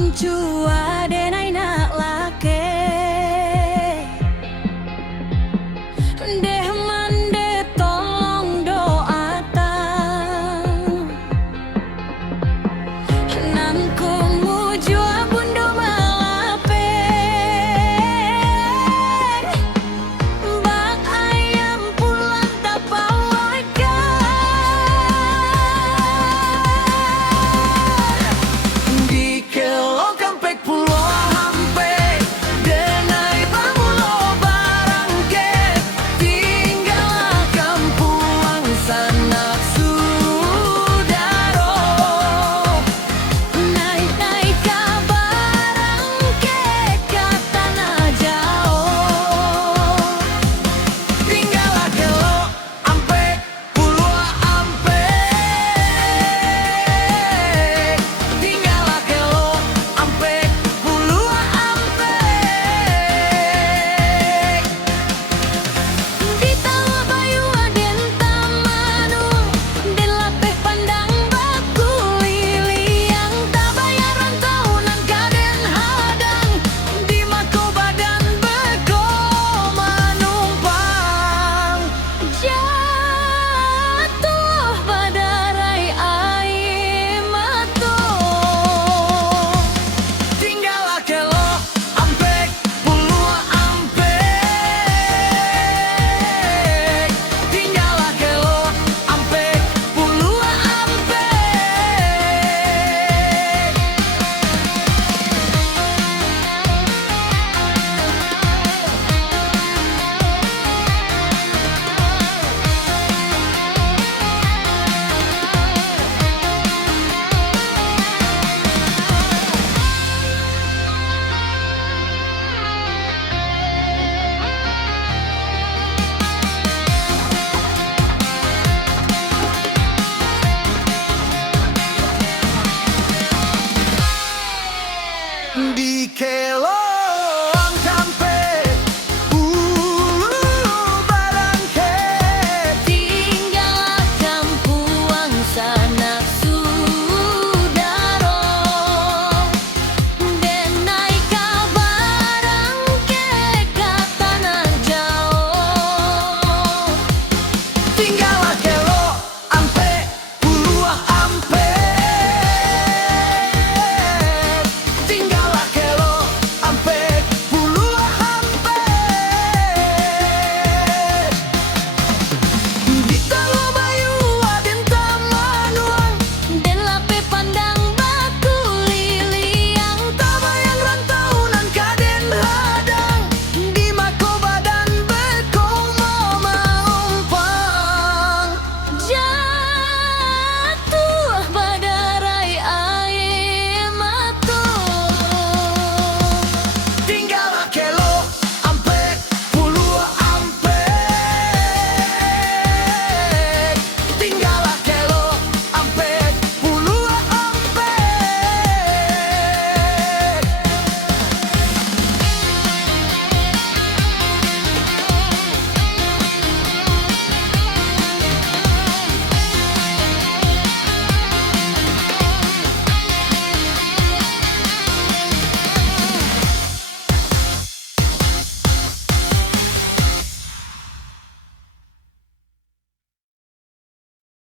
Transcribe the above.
Cua denai nak lake deh mande tolong doatan nangku mujua bundo malape bak ayam pulang tak pawakan di kelo kampek pulo hampe denai pamulo barangke tinggal kampuang sanak sudaro naik-naik ka barangke ka tanah jauh tinggal kelo ampek pulo ampe tinggal kelo ampek pulo ampe di tawa bayu aden tamanu den lateh pandang baku liliang tak bayaran tahunan kaden hadang di mako badan beko manumpang jatuh badarai air matuh tinggal kelo ampek pulo ampek tinggal kelo ampek pulo di kelo